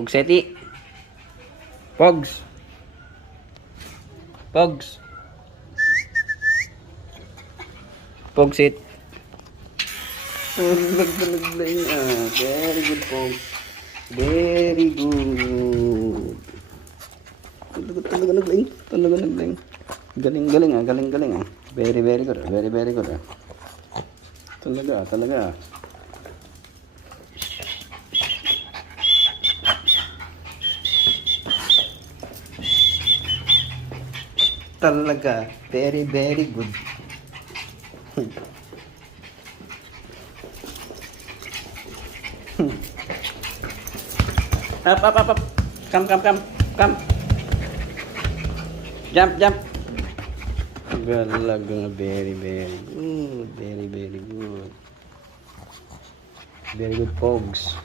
Pugseti. Pogs. Pogs. Pogsit. Very good, Pogs. Very good. Talaga nagling. Talaga nagling. Galing-galing ah. Galing-galing ah. Very, very good. Very, very good ah. Talaga, talaga. Talaga. Very, very good. Up, up, up, up. Come, come, come. Come. Jump, jump. Talagang very, very good. Very, very good. Very good, Pogs.